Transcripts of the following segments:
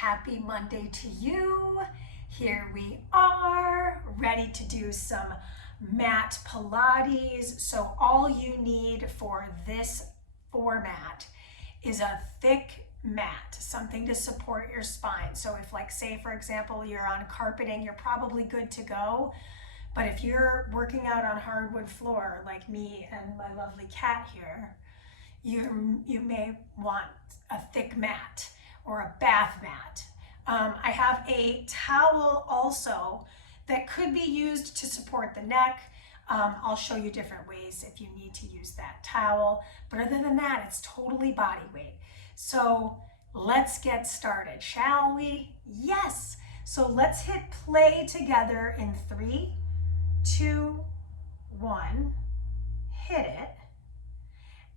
Happy Monday to you. Here we are, ready to do some mat Pilates. So all you need for this format is a thick mat, something to support your spine. So if, like, say for example, you're on carpeting, you're probably good to go. But if you're working out on hardwood floor like me and my lovely cat here, you may want a thick mat or a bath mat. I have a towel also that could be used to support the neck. I'll show you different ways if you need to use that towel. But other than that, it's totally body weight. So let's get started, shall we? Yes. So let's hit play together in 3, 2, 1. Hit it.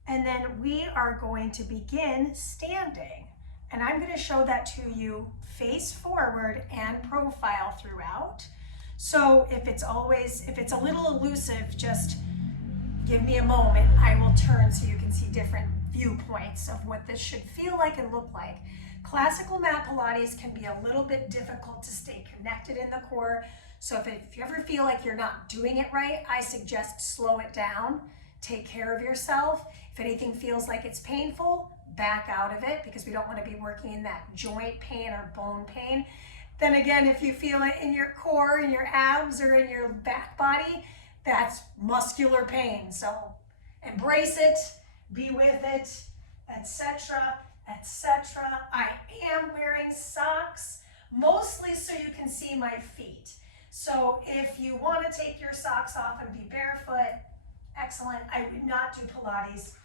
And then we are going to begin standing. And I'm going to show that to you face forward and profile throughout. So if it's a little elusive, just give me a moment. I will turn so you can see different viewpoints of what this should feel like and look like. Classical mat Pilates can be a little bit difficult to stay connected in the core. So if you ever feel like you're not doing it right, I suggest slow it down. Take care of yourself. If anything feels like it's painful, back out of it, because we don't want to be working in that joint pain or bone pain. Then again, if you feel it in your core, in your abs, or in your back body, that's muscular pain. So embrace it, be with it, etc., etc. I am wearing socks, mostly so you can see my feet. So if you want to take your socks off and be barefoot, excellent. I would not do Pilates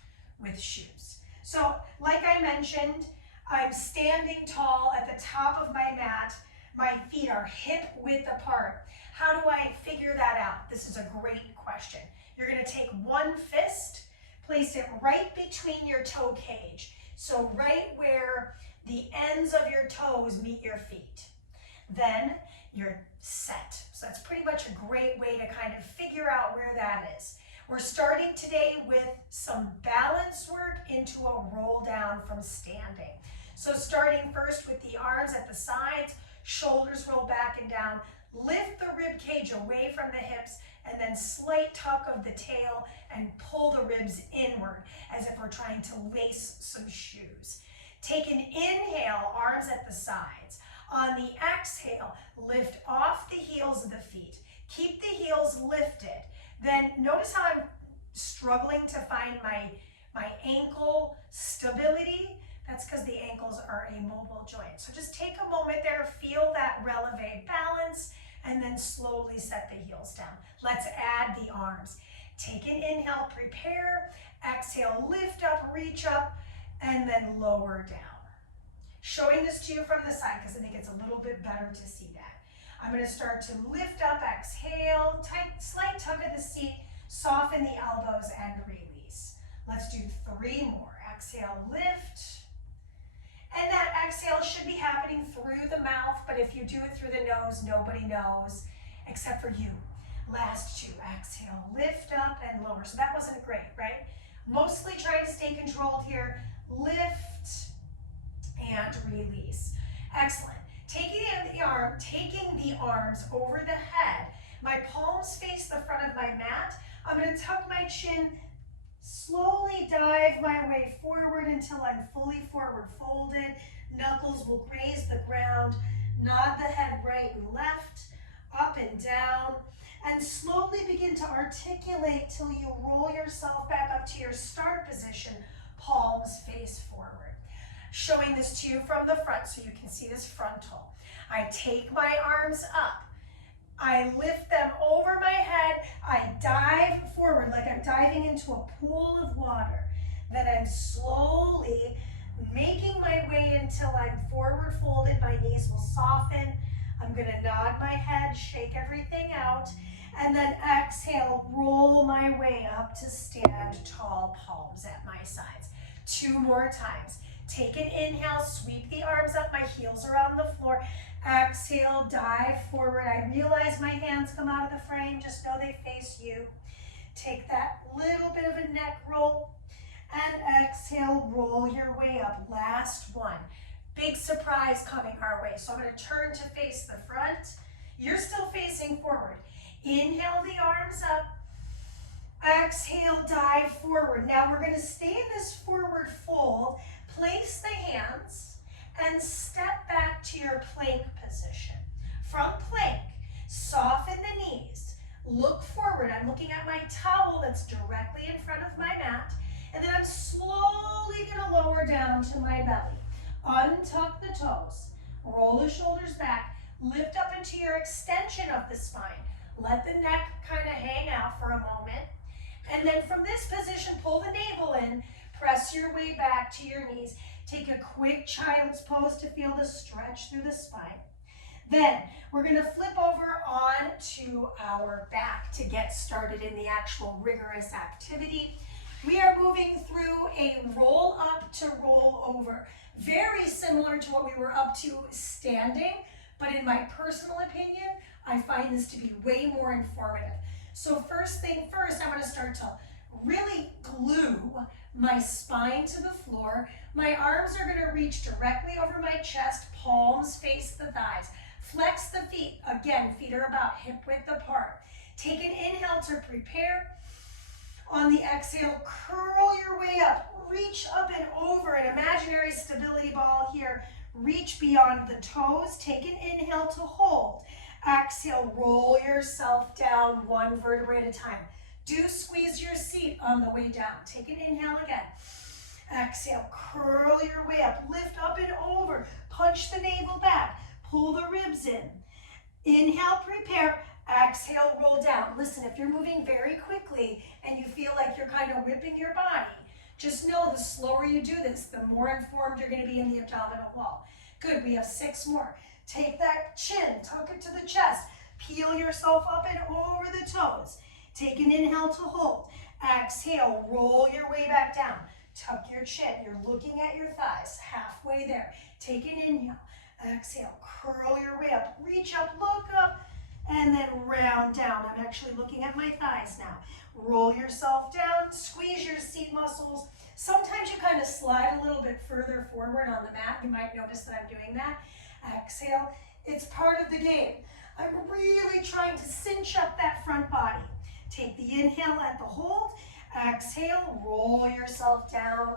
with shoes. So like I mentioned, I'm standing tall at the top of my mat. My feet are hip width apart. How do I figure that out? This is a great question. You're going to take one fist, place it right between your toe cage. So right where the ends of your toes meet your feet. Then you're set. So that's pretty much a great way to kind of figure out where that is. We're starting today with some balance work into a roll down from standing. So starting first with the arms at the sides, shoulders roll back and down, lift the rib cage away from the hips, and then slight tuck of the tail and pull the ribs inward as if we're trying to lace some shoes. Take an inhale, arms at the sides. On the exhale, lift off the heels of the feet. Keep the heels lifted. Then notice how I'm struggling to find my ankle stability. That's because the ankles are a mobile joint. So just take a moment there, feel that releve balance, and then slowly set the heels down. Let's add the arms. Take an inhale, prepare. Exhale, lift up, reach up, and then lower down. Showing this to you from the side because I think it's a little bit better to see that. I'm going to start to lift up, exhale, tight, slight tug of the seat, soften the elbows and release. Let's do 3 more. Exhale, lift. And that exhale should be happening through the mouth, but if you do it through the nose, nobody knows except for you. Last 2. Exhale, lift up and lower. So that wasn't great, right? Mostly trying to stay controlled here. Lift and release. Excellent. Taking the arms over the head. My palms face the front of my mat. I'm going to tuck my chin, slowly dive my way forward until I'm fully forward folded. Knuckles will graze the ground. Nod the head right and left, up and down. And slowly begin to articulate till you roll yourself back up to your start position, palms face forward. Showing this to you from the front so you can see this frontal. I take my arms up. I lift them over my head. I dive forward like I'm diving into a pool of water. Then I'm slowly making my way until I'm forward folded. My knees will soften. I'm going to nod my head, shake everything out, and then exhale, roll my way up to stand tall, palms at my sides. 2 more times. Take an inhale, sweep the arms up, my heels are on the floor. Exhale, dive forward. I realize my hands come out of the frame, just know they face you. Take that little bit of a neck roll and exhale, roll your way up. Last one. big surprise coming our way. So I'm going to turn to face the front. You're still facing forward. Inhale the arms up. Exhale, dive forward. Now we're going to stay in this forward fold. Place the hands and step back to your plank position. From plank, soften the knees. Look forward. I'm looking at my towel that's directly in front of my mat. And then I'm slowly going to lower down to my belly. Untuck the toes. Roll the shoulders back. Lift up into your extension of the spine. Let the neck kind of hang out for a moment. And then from this position, pull the navel in. Press your way back to your knees. Take a quick child's pose to feel the stretch through the spine. Then we're going to flip over onto our back to get started in the actual rigorous activity. We are moving through a roll up to roll over. Very similar to what we were up to standing, but in my personal opinion, I find this to be way more informative. So first thing first, I'm going to start to really glue my spine to the floor. My arms are going to reach directly over my chest, palms face the thighs. Flex the feet. Again, feet are about hip width apart. Take an inhale to prepare. On the exhale, curl your way up. Reach up and over, an imaginary stability ball here. Reach beyond the toes. Take an inhale to hold. Exhale, roll yourself down one vertebrae at a time. Do squeeze your seat on the way down. Take an inhale again. Exhale, curl your way up. Lift up and over. Punch the navel back. Pull the ribs in. Inhale, prepare. Exhale, roll down. Listen, if you're moving very quickly and you feel like you're kind of whipping your body, just know the slower you do this, the more informed you're going to be in the abdominal wall. Good, we have 6 more. Take that chin, tuck it to the chest. Peel yourself up and over the toes. Take an inhale to hold. Exhale, roll your way back down. Tuck your chin. You're looking at your thighs, halfway there. Take an inhale. Exhale, curl your way up. Reach up, look up, and then round down. I'm actually looking at my thighs now. Roll yourself down, squeeze your seat muscles. Sometimes you kind of slide a little bit further forward on the mat. You might notice that I'm doing that. Exhale, it's part of the game. I'm really trying to cinch up that front body. Take the inhale at the hold. Exhale, roll yourself down.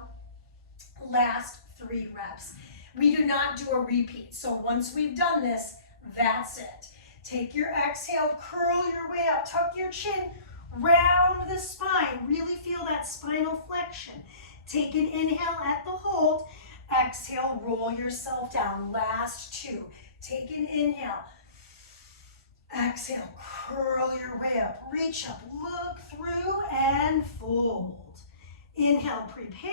Last 3 reps. We do not do a repeat. So once we've done this, that's it. Take your exhale, curl your way up, tuck your chin, round the spine. Really feel that spinal flexion. Take an inhale at the hold. Exhale, roll yourself down. Last 2. Take an inhale. Exhale, curl your way up. Reach up, look through, and fold. Inhale, prepare.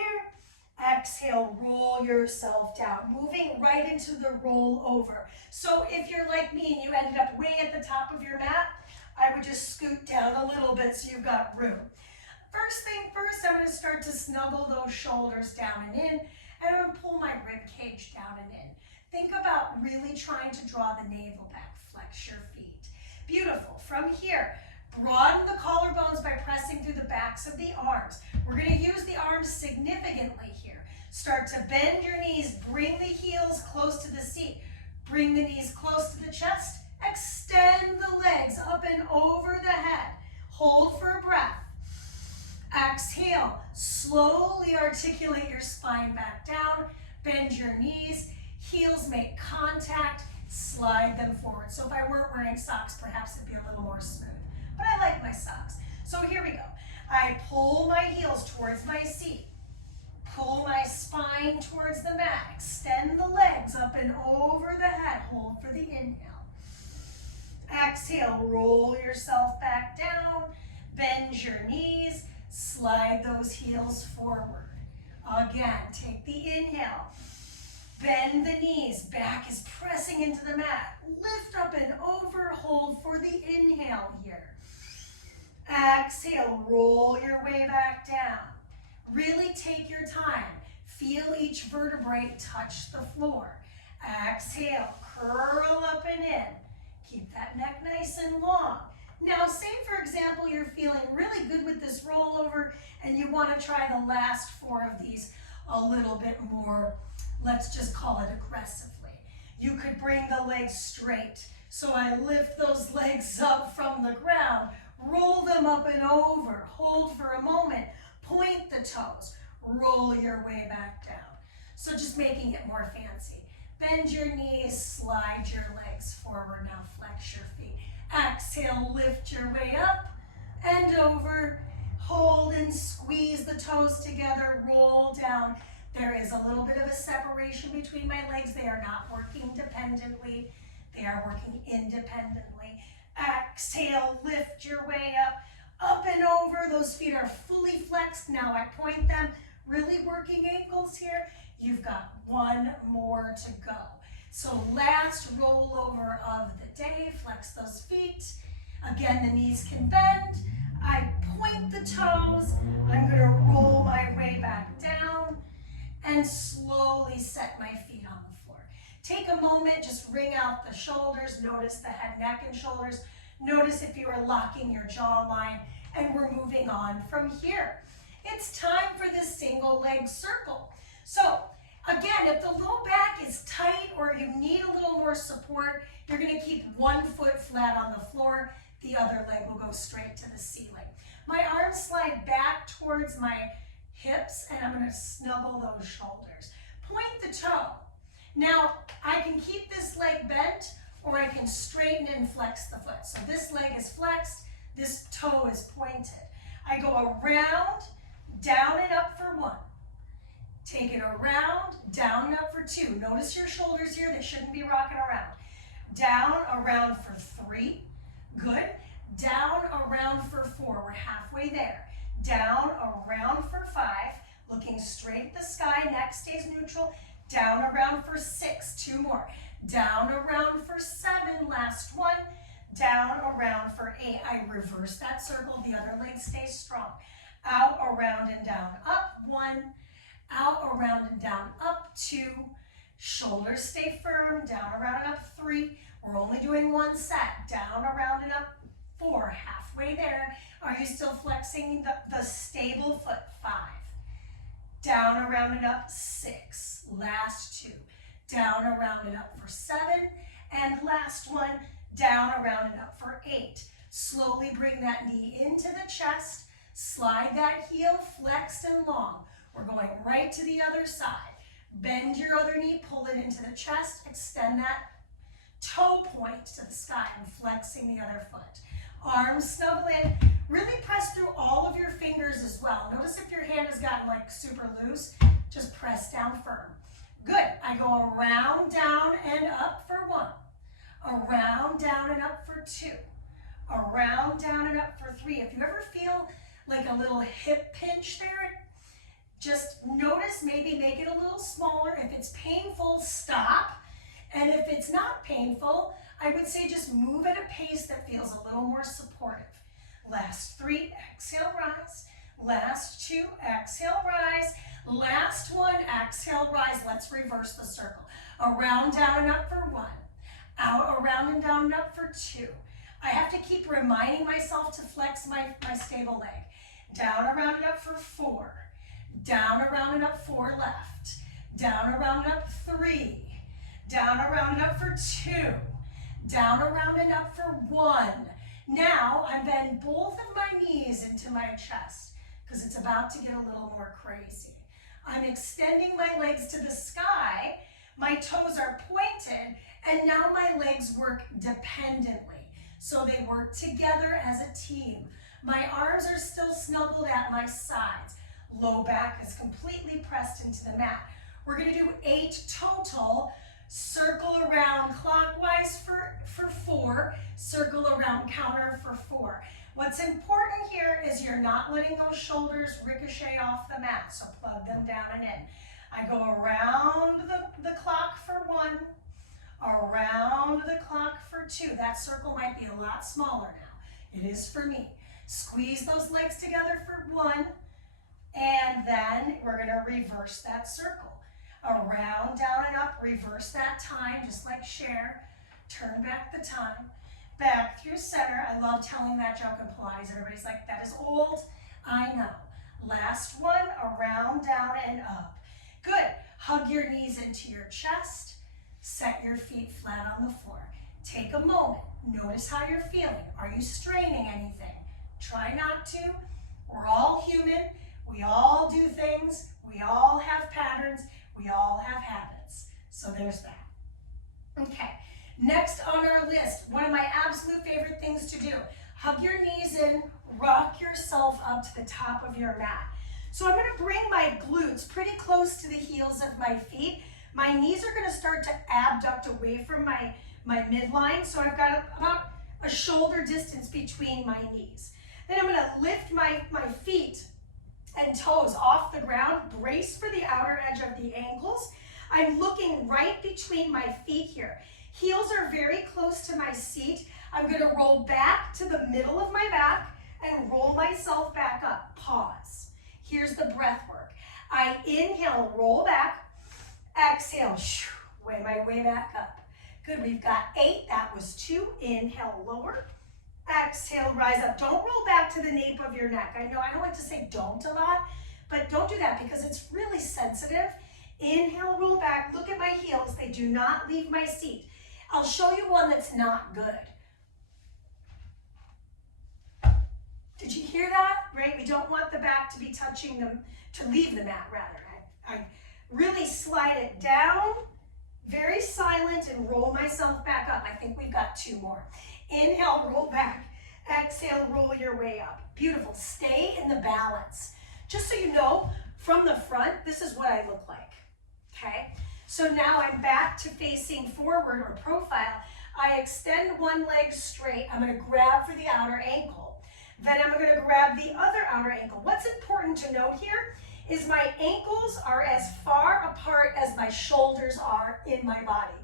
Exhale, roll yourself down. Moving right into the roll over. So if you're like me and you ended up way at the top of your mat, I would just scoot down a little bit so you've got room. First thing first, I'm going to start to snuggle those shoulders down and in, and I'm going to pull my rib cage down and in. Think about really trying to draw the navel back. Flex your feet. Beautiful. From here, broaden the collarbones by pressing through the backs of the arms. We're going to use the arms significantly here. Start to bend your knees. Bring the heels close to the seat. Bring the knees close to the chest. Extend the legs up and over the head. Hold for a breath. Exhale. Slowly articulate your spine back down. Bend your knees. Heels make contact. Slide them forward. So if I weren't wearing socks, perhaps it'd be a little more smooth. But I like my socks. So here we go. I pull my heels towards my seat. Pull my spine towards the mat. Extend the legs up and over the head. Hold for the inhale. Exhale, roll yourself back down. Bend your knees. Slide those heels forward. Again, take the inhale. Bend the knees. Back is pressing into the mat. Lift up and over. Hold for the inhale here. Exhale, roll your way back down. Really take your time. Feel each vertebrae touch the floor. Exhale, curl up and in. Keep that neck nice and long. Now, say for example, you're feeling really good with this rollover and you want to try the last 4 of these a little bit more Let's just call it aggressively. You could bring the legs straight. So I lift those legs up from the ground, roll them up and over, hold for a moment, point the toes, roll your way back down. So just making it more fancy. Bend your knees, slide your legs forward. Now flex your feet. Exhale, lift your way up and over. Hold and squeeze the toes together, roll down. There is a little bit of a separation between my legs. They are not working dependently. They are working independently. Exhale, lift your way up and over. Those feet are fully flexed. Now I point them, really working ankles here. You've got one more to go. So last rollover of the day, flex those feet. Again, the knees can bend. I point the toes. I'm gonna roll my way back down and slowly set my feet on the floor. Take a moment, just wring out the shoulders. Notice the head, neck, and shoulders. Notice if you are locking your jawline, and we're moving on from here. It's time for this single leg circle. So again, if the low back is tight or you need a little more support, you're gonna keep one foot flat on the floor. The other leg will go straight to the ceiling. My arms slide back towards my hips, and I'm gonna snuggle those shoulders. Point the toe. Now, I can keep this leg bent, or I can straighten and flex the foot. So this leg is flexed, this toe is pointed. I go around, down and up for one. Take it around, down and up for two. Notice your shoulders here, they shouldn't be rocking around. Down, around for three. Good. Down, around for four. We're halfway there. Down, around for five. Looking straight at the sky. Neck stays neutral. Down, around for six. Two more. Down, around for seven. Last one. Down, around for eight. I reverse that circle. The other leg stays strong. Out, around, and down. Up. One. Out, around, and down. Up. Two. Shoulders stay firm. Down, around, and up. Three. We're only doing one set. Down, around, and up. Four. Halfway there. Are you still flexing the stable foot? Five. Down, around, and up. Six. Last two. Down, around, and up for seven. And last one. Down, around, and up for eight. Slowly bring that knee into the chest. Slide that heel flexed and long. We're going right to the other side. Bend your other knee, pull it into the chest, extend that toe point to the sky and flexing the other foot. Arms snuggle in. Really press through all of your fingers as well. Notice if your hand has gotten like super loose, just press down firm. Good. I go around, down, and up for one. Around, down, and up for two. Around, down, and up for three. If you ever feel like a little hip pinch there, just notice, maybe make it a little smaller. If it's painful, stop. And if it's not painful, I would say just move at a pace that feels a little more supportive. Last three, exhale, rise. Last two, exhale, rise. Last one, exhale, rise. Let's reverse the circle. Around, down, and up for one. Out, around, and down, and up for two. I have to keep reminding myself to flex my stable leg. Down, around, and up for four. Down, around, and up, four left. Down, around, and up, three. Down, around, and up for two. Down, around, and up for one. Now, I bend both of my knees into my chest because it's about to get a little more crazy. I'm extending my legs to the sky. My toes are pointed, and now my legs work dependently. So they work together as a team. My arms are still snuggled at my sides. Low back is completely pressed into the mat. We're going to do 8 total. Circle around clockwise for 4. Circle around counter for 4. What's important here is you're not letting those shoulders ricochet off the mat, so plug them down and in. I go around the clock for 1, around the clock for 2. That circle might be a lot smaller now. It is for me. Squeeze those legs together for 1, and then we're going to reverse that circle. Around, down, and up, reverse that time, just like Cher. Turn back the time. Back through center. I love telling that joke in Pilates. Everybody's like, that is old. I know. Last one, around, down, and up. Good. Hug your knees into your chest. Set your feet flat on the floor. Take a moment. Notice how you're feeling. Are you straining anything? Try not to. We're all human. We all do things. We all have patterns. We all have habits. So there's that. Okay, next on our list, one of my absolute favorite things to do. Hug your knees in, rock yourself up to the top of your mat. So I'm going to bring my glutes pretty close to the heels of my feet. My knees are going to start to abduct away from my midline, so I've got about a shoulder distance between my knees. Then I'm going to lift my feet and toes off the ground, brace for the outer edge of the ankles. I'm looking right between my feet here. Heels are very close to my seat. I'm going to roll back to the middle of my back and roll myself back up. Pause. Here's the breath work. I inhale, roll back. Exhale, weigh my way back up. Good, we've got 8. That was 2. Inhale, lower. Exhale, rise up. Don't roll back to the nape of your neck. I know I don't like to say don't a lot, but don't do that because it's really sensitive. Inhale, roll back. Look at my heels. They do not leave my seat. I'll show you one that's not good. Did you hear that? Right? We don't want the back to be touching them, to leave the mat rather. I really slide it down, very silent, and roll myself back up. I think we've got 2 more. Inhale, roll back. Exhale, roll your way up. Beautiful. Stay in the balance. Just so you know, from the front, this is what I look like. Okay? So now I'm back to facing forward or profile. I extend one leg straight. I'm going to grab for the outer ankle. Then I'm going to grab the other outer ankle. What's important to note here is my ankles are as far apart as my shoulders are in my body.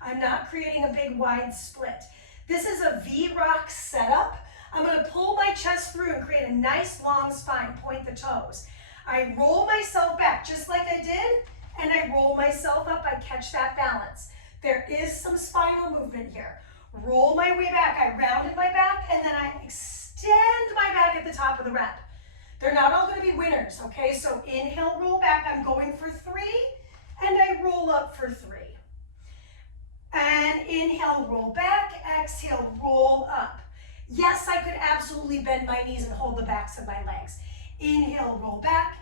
I'm not creating a big wide split. This is a V-rock setup. I'm going to pull my chest through and create a nice long spine, point the toes. I roll myself back just like I did, and I roll myself up. I catch that balance. There is some spinal movement here. Roll my way back. I rounded my back, and then I extend my back at the top of the rep. They're not all going to be winners, okay? So inhale, roll back. I'm going for 3, and I roll up for 3. And inhale, roll back. Exhale, roll up. Yes, I could absolutely bend my knees and hold the backs of my legs. Inhale, roll back.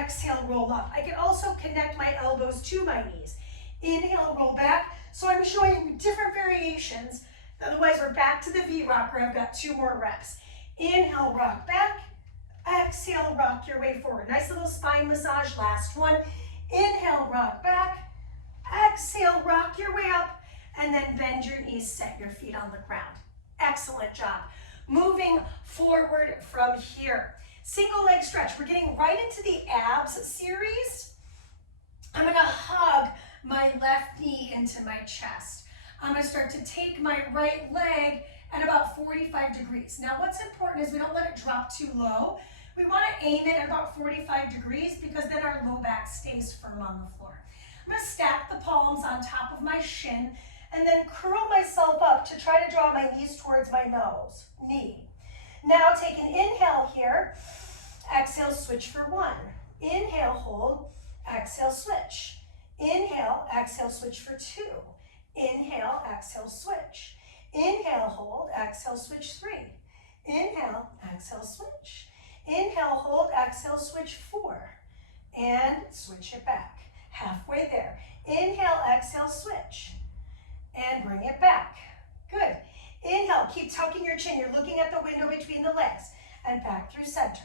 Exhale, roll up. I can also connect my elbows to my knees. Inhale, roll back. So I'm showing you different variations. Otherwise, we're back to the V-rock where I've got 2 more reps. Inhale, rock back. Exhale, rock your way forward. Nice little spine massage. Last one. Inhale, rock back. Exhale, rock your way up. And then bend your knees, set your feet on the ground. Excellent job. Moving forward from here. Single leg stretch. We're getting right into the abs series. I'm going to hug my left knee into my chest. I'm going to start to take my right leg at about 45 degrees. Now what's important is we don't let it drop too low. We want to aim it at about 45 degrees because then our low back stays firm on the floor. I'm going to stack the palms on top of my shin and then curl myself up to try to draw my knees towards my knee. Now take an inhale here. Exhale, switch for 1. Inhale, hold. Exhale, switch. Inhale, exhale, switch for 2. Inhale, exhale, switch. Inhale, hold. Exhale, switch 3. Inhale, exhale, switch. Inhale, hold. Exhale, switch 4. And switch it back. Halfway there. Inhale, exhale, switch. And bring it back. Good. Inhale, keep tucking your chin. You're looking at the window between the legs. And back through center.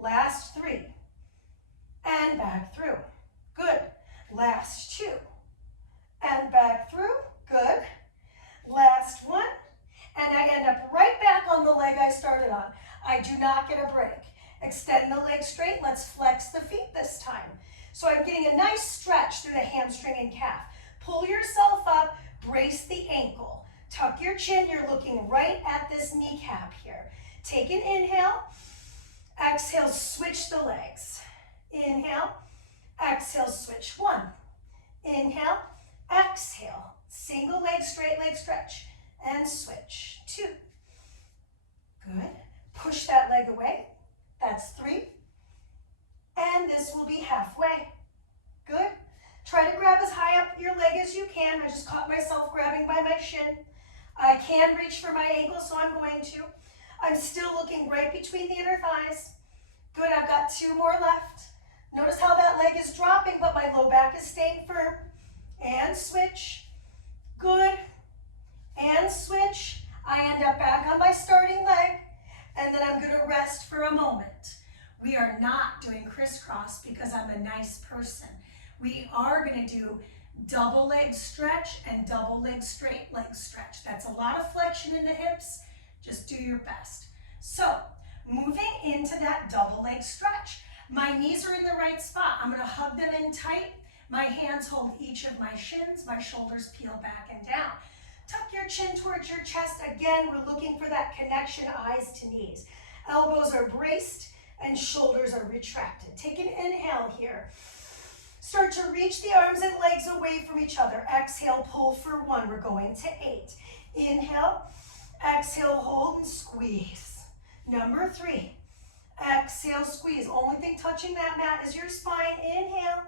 Last 3. And back through. Good. Last 2. And back through. Good. Last 1. And I end up right back on the leg I started on. I do not get a break. Extend the leg straight. Let's flex the feet this time. So I'm getting a nice stretch through the hamstring and calf. Pull yourself up. Brace the ankle. Tuck your chin. You're looking right at this kneecap here. Take an inhale. Exhale, switch the legs. Inhale. Exhale, switch 1. Inhale. Exhale. Single leg, straight leg stretch. And switch. 2. Good. Push that leg away. That's 3. And this will be halfway. Good. Try to grab as high up your leg as you can. I just caught myself grabbing by my shin. I can reach for my ankle, so I'm going to. I'm still looking right between the inner thighs. Good, I've got 2 more left. Notice how that leg is dropping, but my low back is staying firm. And switch. Good. And switch. I end up back on my starting leg, and then I'm going to rest for a moment. We are not doing crisscross because I'm a nice person. We are going to do double leg stretch and double leg straight leg stretch. That's a lot of flexion in the hips. Just do your best. So, moving into that double leg stretch. My knees are in the right spot. I'm going to hug them in tight. My hands hold each of my shins. My shoulders peel back and down. Tuck your chin towards your chest. Again, we're looking for that connection, eyes to knees. Elbows are braced and shoulders are retracted. Take an inhale here. Start to reach the arms and legs away from each other. Exhale, pull for 1. We're going to 8. Inhale, exhale, hold and squeeze. Number 3. Exhale, squeeze. Only thing touching that mat is your spine. Inhale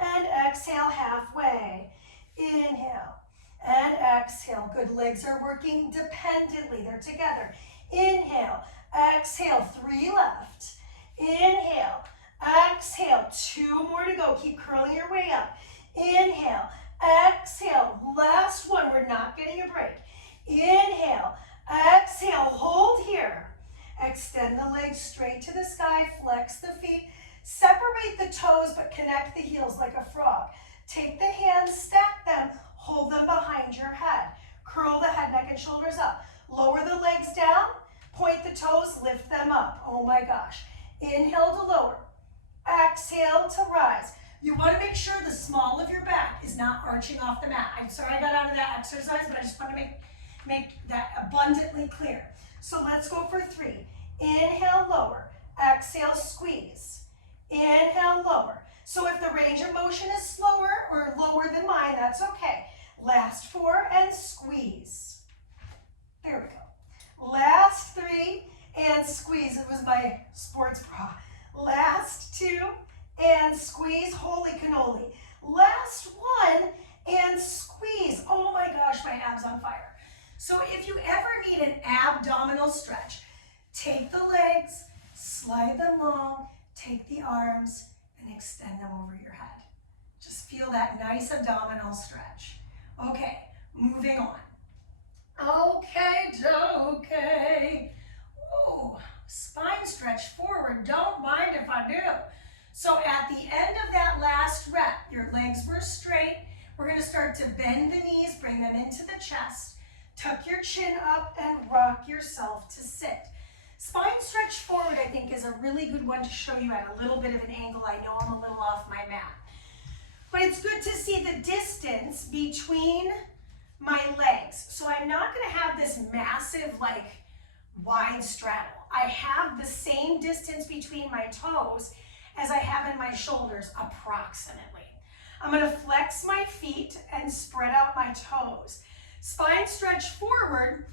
and exhale halfway. Inhale and exhale. Good, legs are working dependently. They're together. Inhale, exhale, 3 left. Inhale, exhale, 2 more to go. Keep curling your way up. Inhale, exhale, last one. We're not getting a break. Inhale, exhale, hold here. Extend the legs straight to the sky, flex the feet, separate the toes, but connect the heels like a frog. Take the hands, stack them, hold them behind your head. Curl the head, neck, and shoulders up. Lower the legs down, point the toes, lift them up. Oh my gosh. Inhale to lower, exhale to rise. You want to make sure the small of your back is not arching off the mat. I'm sorry I got out of that exercise, but I just want to make that abundantly clear. So let's go for 3. Inhale, lower. Exhale, squeeze. Inhale, lower. So if the range of motion is slower or lower than mine, that's okay. Last 4 and squeeze. There we go. Last 3 and squeeze. It was my sports bra. Last 2 and squeeze. Holy cannoli. Last 1 and squeeze. Oh my gosh, my abs on fire. So if you ever need an abdominal stretch, take the legs, slide them long, take the arms, and extend them over your head. Just feel that nice abdominal stretch. Okay, moving on. Okay. Ooh, spine stretch forward. Don't mind if I do. So at the end of that last rep, your legs were straight. We're going to start to bend the knees, bring them into the chest. Tuck your chin up and rock yourself to sit. Spine stretch forward, I think, is a really good one to show you at a little bit of an angle. I know I'm a little off my mat. But it's good to see the distance between my legs. So I'm not going to have this massive, wide straddle. I have the same distance between my toes as I have in my shoulders, approximately. I'm going to flex my feet and spread out my toes. Spine stretch forward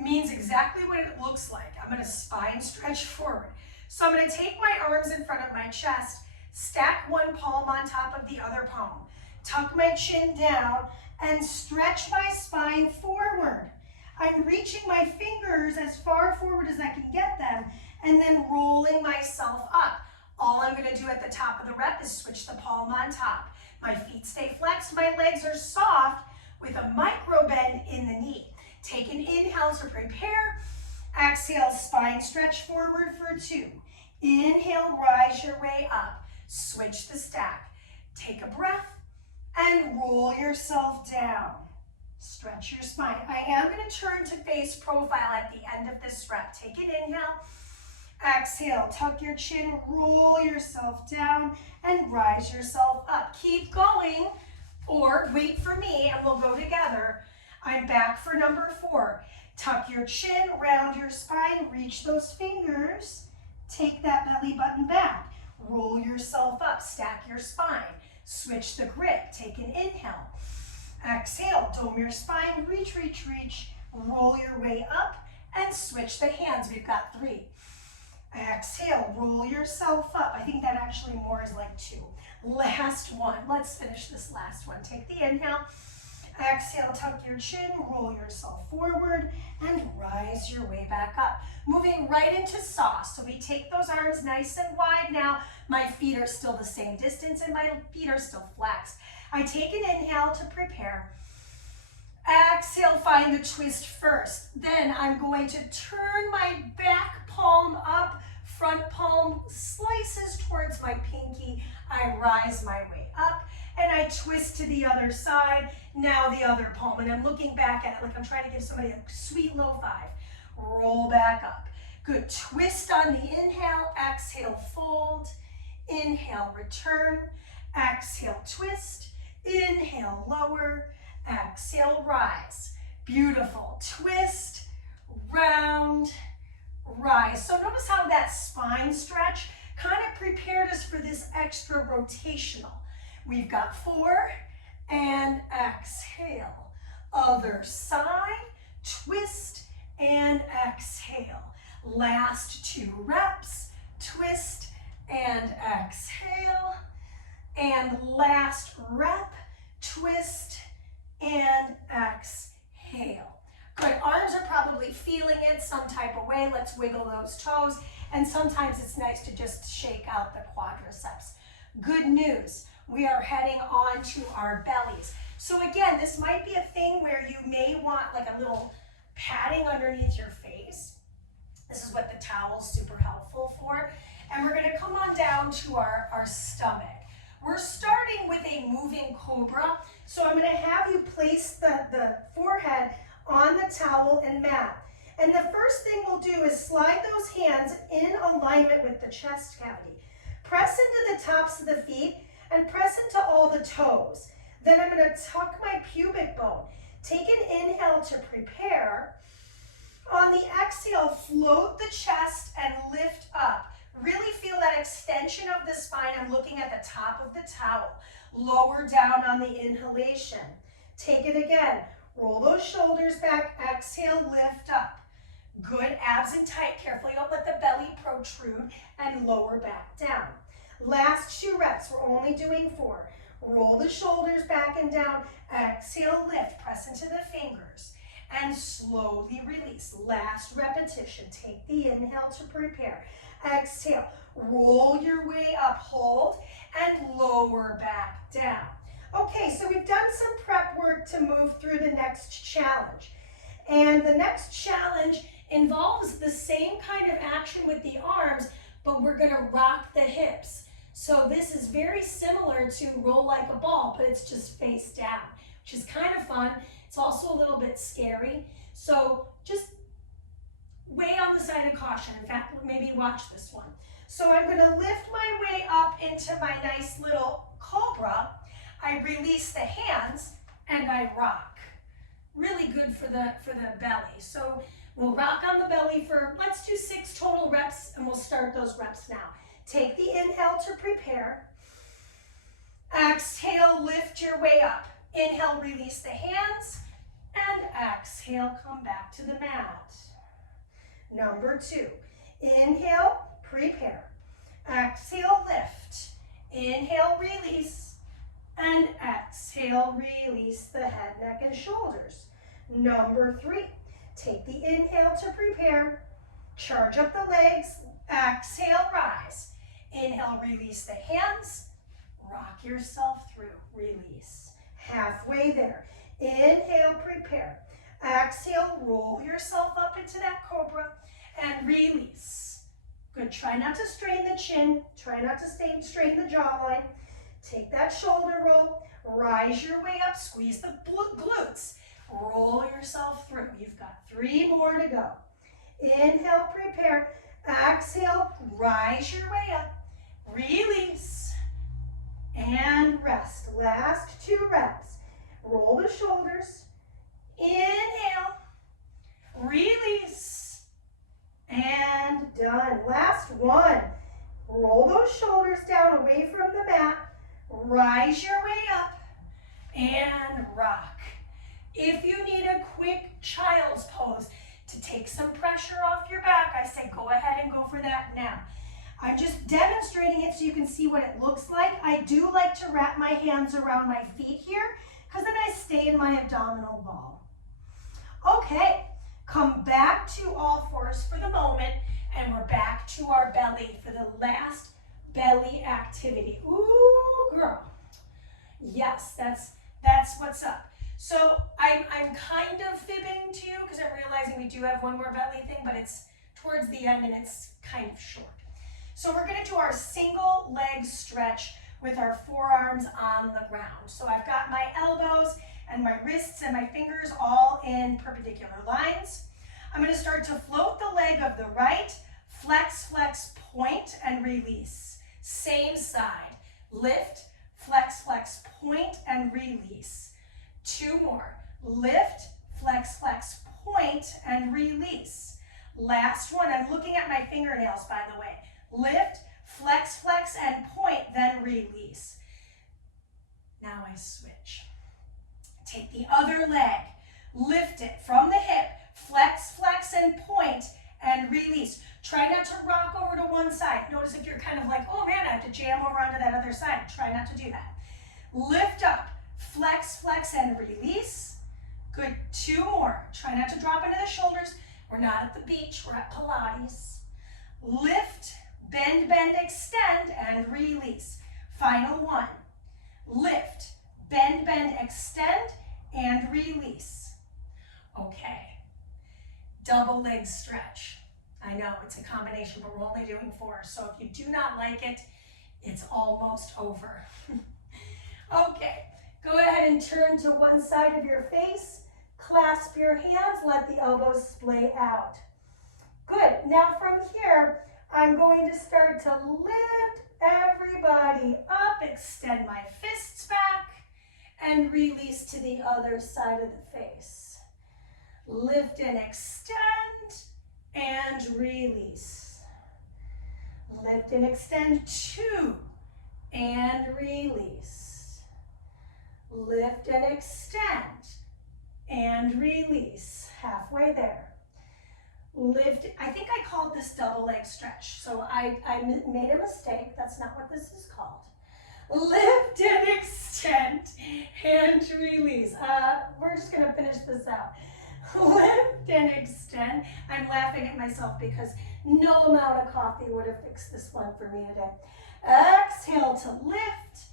means exactly what it looks like. I'm going to spine stretch forward. So I'm going to take my arms in front of my chest, stack one palm on top of the other palm, tuck my chin down, and stretch my spine forward. I'm reaching my fingers as far forward as I can get them, and then rolling myself up. All I'm going to do at the top of the rep is switch the palm on top. My feet stay flexed, my legs are soft, with a micro bend in the knee. Take an inhale to prepare. Exhale, spine stretch forward for 2. Inhale, rise your way up. Switch the stack. Take a breath and roll yourself down. Stretch your spine. I am going to turn to face profile at the end of this rep. Take an inhale. Exhale, tuck your chin, roll yourself down, and rise yourself up. Keep going. Or wait for me and we'll go together. I'm back for number 4. Tuck your chin, round your spine, reach those fingers. Take that belly button back. Roll yourself up, stack your spine. Switch the grip, take an inhale. Exhale, dome your spine, reach. Roll your way up and switch the hands. We've got 3. Exhale, roll yourself up. I think that actually more is like 2. Last one. Let's finish this last one. Take the inhale. Exhale, tuck your chin, roll yourself forward, and rise your way back up. Moving right into saw. So we take those arms nice and wide now. My feet are still the same distance and my feet are still flexed. I take an inhale to prepare. Exhale, find the twist first. Then I'm going to turn my back palm up, front palm slices towards my pinky. I rise my way up and I twist to the other side. Now the other palm, and I'm looking back at it like I'm trying to give somebody a sweet low five. Roll back up. Good, twist on the inhale, exhale, fold. Inhale, return. Exhale, twist. Inhale, lower. Exhale, rise. Beautiful. Twist, round, rise. So notice how that spine stretch kind of prepared us for this extra rotational. We've got 4 and exhale. Other side, twist and exhale. Last 2 reps, twist and exhale. And last rep, twist and exhale. Good, arms are probably feeling it some type of way. Let's wiggle those toes. And sometimes it's nice to just shake out the quadriceps. Good news, we are heading on to our bellies. So again, this might be a thing where you may want like a little padding underneath your face. This is what the towel's super helpful for. And we're gonna come on down to our stomach. We're starting with a moving cobra. So I'm gonna have you place the forehead on the towel and mat. And the first thing we'll do is slide those hands in alignment with the chest cavity. Press into the tops of the feet and press into all the toes. Then I'm gonna tuck my pubic bone. Take an inhale to prepare. On the exhale, float the chest and lift up. Really feel that extension of the spine. I'm looking at the top of the towel. Lower down on the inhalation. Take it again. Roll those shoulders back. Exhale, lift up. Good, abs and tight. Carefully don't let the belly protrude and lower back down. Last 2 reps. We're only doing 4. Roll the shoulders back and down. Exhale, lift. Press into the fingers and slowly release. Last repetition. Take the inhale to prepare. Exhale, roll your way up, hold, and lower back down. Okay, so we've done some prep work to move through the next challenge. And the next challenge involves the same kind of action with the arms, but we're gonna rock the hips. So this is very similar to roll like a ball, but it's just face down, which is kind of fun. It's also a little bit scary. So just way on the side of caution. In fact, maybe watch this one. So I'm gonna lift my way up into my nice little cobra. I release the hands and I rock. Really good for the belly. So we'll rock on the belly for, let's do 6 total reps and we'll start those reps now. Take the inhale to prepare. Exhale, lift your way up. Inhale, release the hands, and exhale, come back to the mat. Number 2, inhale, prepare. Exhale, lift. Inhale, release, and exhale, release the head, neck, and shoulders. Number 3, take the inhale to prepare. Charge up the legs. Exhale, rise. Inhale, release the hands. Rock yourself through, release. Halfway there. Inhale, prepare. Exhale, roll yourself up into that cobra and release. Good, try not to strain the chin. Try not to strain the jawline. Take that shoulder roll, rise your way up, squeeze the glutes. Roll yourself through. You've got 3 more to go. Inhale, prepare. Exhale, rise your way up. Release and rest. Last 2 reps. Roll the shoulders. Inhale, release, and done. Last 1. Roll those shoulders down away from the mat. Rise your way up and rock. If you need a quick child's pose to take some pressure off your back, I say go ahead and go for that now. I'm just demonstrating it so you can see what it looks like. I do like to wrap my hands around my feet here because then I stay in my abdominal wall. Okay, come back to all fours for the moment, and we're back to our belly for the last belly activity. Ooh, girl. Yes, that's what's up. So I'm kind of fibbing to you because I'm realizing we do have one more belly thing, but it's towards the end and it's kind of short. So we're going to do our single leg stretch with our forearms on the ground. So I've got my elbows and my wrists and my fingers all in perpendicular lines. I'm going to start to float the leg of the right, flex, flex, point, and release. Same side. Lift, flex, flex, point, and release. 2 more. Lift, flex, flex, point, and release. Last one. I'm looking at my fingernails, by the way. Lift, flex, flex, and point, then release. Now I switch. Take the other leg, lift it from the hip, flex, flex, and point, and release. Try not to rock over to one side. Notice if you're kind of like, oh man, I have to jam over onto that other side. Try not to do that. Lift up, flex, flex, and release. Good, 2 more. Try not to drop into the shoulders. We're not at the beach, we're at Pilates. Lift, bend, bend, extend, and release. Final one. Lift, bend, bend, extend, and release. Okay. Double leg stretch. I know it's a combination, but we're only doing 4. So if you do not like it, it's almost over. Okay. Go ahead and turn to one side of your face. Clasp your hands. Let the elbows splay out. Good. Now from here, I'm going to start to lift everybody up, extend my fists back, and release to the other side of the face. Lift and extend, and release. Lift and extend, 2, and release. Lift and extend, and release. Halfway there. Lift, I think I called this double leg stretch, so I made a mistake. That's not what this is called. Lift and extend and release. We're just going to finish this out. Lift and extend. I'm laughing at myself because no amount of coffee would have fixed this one for me today. Exhale to lift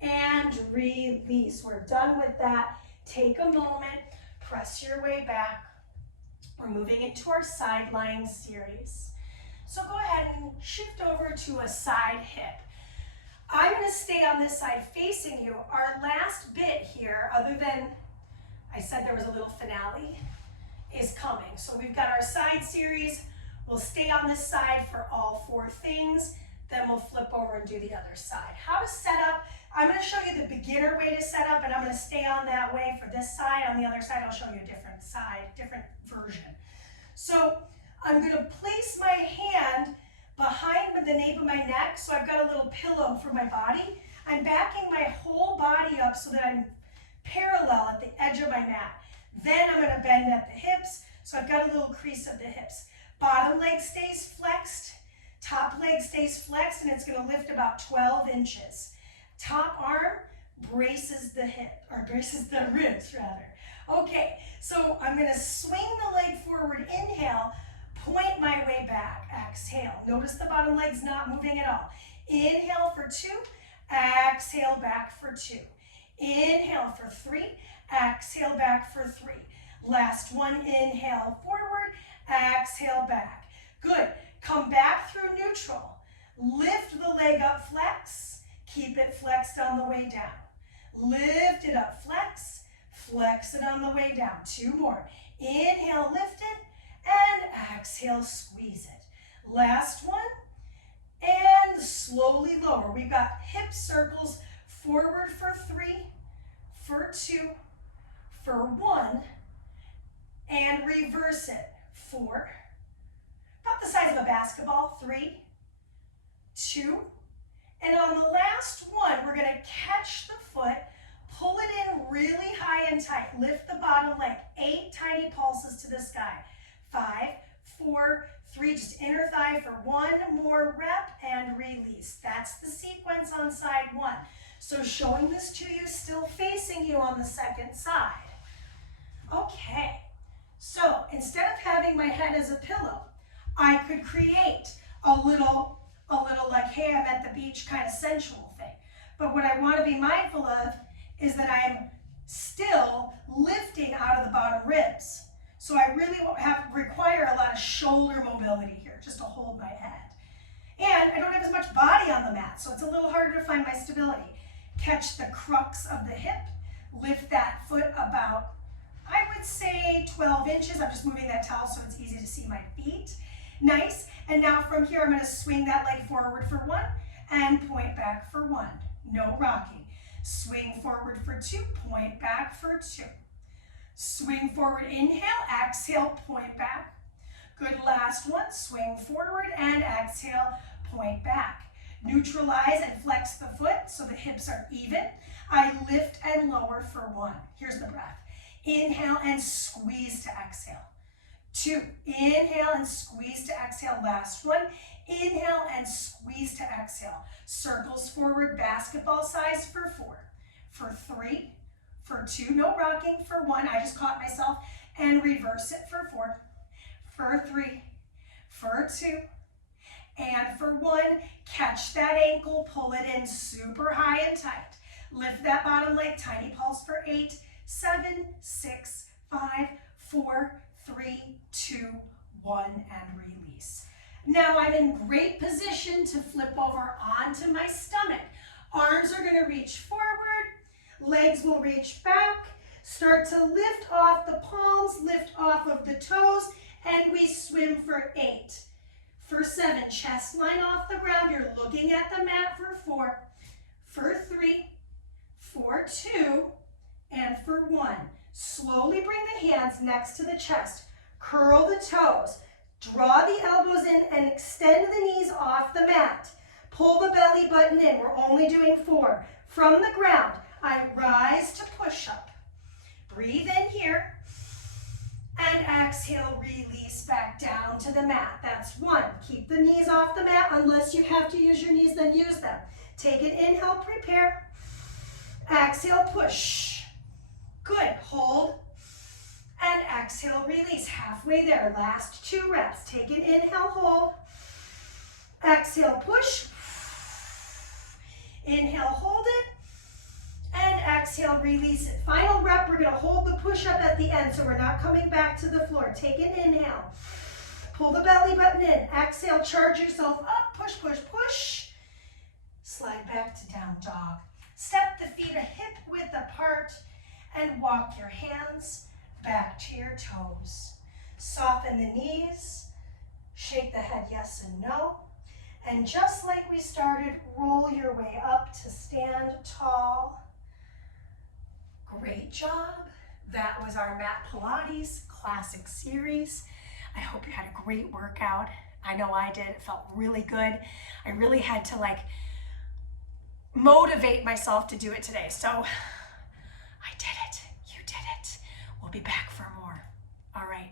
and release. We're done with that. Take a moment, press your way back. We're moving into our sideline series. So go ahead and shift over to a side hip. I'm going to stay on this side facing you. Our last bit here, other than I said there was a little finale, is coming. So we've got our side series. We'll stay on this side for all 4 things. Then we'll flip over and do the other side. How to set up. I'm going to show you the beginner way to set up, and I'm going to stay on that way for this side. On the other side, I'll show you a different side, different version. So I'm going to place my hand behind the nape of my neck, so I've got a little pillow for my body. I'm backing my whole body up so that I'm parallel at the edge of my mat. Then I'm going to bend at the hips, so I've got a little crease of the hips. Bottom leg stays flexed, top leg stays flexed, and it's going to lift about 12 inches. Top arm braces the hip, or braces the ribs rather. Okay, so I'm going to swing the leg forward, inhale, point my way back, exhale. Notice the bottom leg's not moving at all. Inhale for 2, exhale back for 2. Inhale for 3, exhale back for 3. Last one, inhale forward, exhale back. Good, come back through neutral. Lift the leg up, flex. Keep it flexed on the way down. Lift it up, flex. Flex it on the way down. 2 more. Inhale, lift it, and exhale, squeeze it. Last one, and slowly lower. We've got hip circles forward for 3, for 2, for 1, and reverse it. 4, about the size of a basketball. 3, 2, and on the last one, we're going to catch the foot, pull it in really high and tight. Lift the bottom leg. 8 tiny pulses to the sky. 5, 4, 3, just inner thigh for 1 more rep and release. That's the sequence on side 1. So showing this to you, still facing you on the second side. Okay, so instead of having my head as a pillow, I could create a little like, hey, I'm at the beach kind of sensual thing. But what I want to be mindful of is that I am still lifting out of the bottom ribs. So I really require a lot of shoulder mobility here just to hold my head. And I don't have as much body on the mat, so it's a little harder to find my stability. Catch the crux of the hip, lift that foot about, I would say 12 inches. I'm just moving that towel so it's easy to see my feet. Nice. And now from here, I'm going to swing that leg forward for 1 and point back for 1. No rocking. Swing forward for 2, point back for 2. Swing forward, inhale, exhale, point back. Good, last one. Swing forward and exhale, point back. Neutralize and flex the foot so the hips are even. I lift and lower for 1. Here's the breath. Inhale and squeeze to exhale. 2, inhale and squeeze to exhale. Last one, inhale and squeeze to exhale. Circles forward, basketball size for 4. For 3, for 2, no rocking. For 1, I just caught myself. And reverse it for 4. For 3, for 2, and for 1. Catch that ankle, pull it in super high and tight. Lift that bottom leg, tiny pulse for 8, 7, 6, 5, 4, 3, 2, 1, and release. Now I'm in great position to flip over onto my stomach. Arms are going to reach forward, legs will reach back. Start to lift off the palms, lift off of the toes, and we swim for 8. For 7, chest line off the ground. You're looking at the mat for 4. For 3, for 2, and for 1. Slowly bring the hands next to the chest. Curl the toes. Draw the elbows in and extend the knees off the mat. Pull the belly button in. We're only doing 4. From the ground, I rise to push up. Breathe in here. And exhale, release back down to the mat. That's 1. Keep the knees off the mat. Unless you have to use your knees, then use them. Take an inhale, prepare. Exhale, push. Good, hold. And exhale, release. Halfway there, last 2 reps. Take an inhale, hold. Exhale, push. Inhale, hold it. And exhale, release it. Final rep, we're going to hold the push-up at the end, so we're not coming back to the floor. Take an inhale. Pull the belly button in. Exhale, charge yourself up. Push, push, push. Slide back to down dog. Step the feet a hip width apart and walk your hands back to your toes. Soften the knees. Shake the head yes and no. And just like we started, roll your way up to stand tall. Great job. That was our Mat Pilates Classic Series. I hope you had a great workout. I know I did. It felt really good. I really had to motivate myself to do it today. So I did it. You did it. We'll be back for more. All right.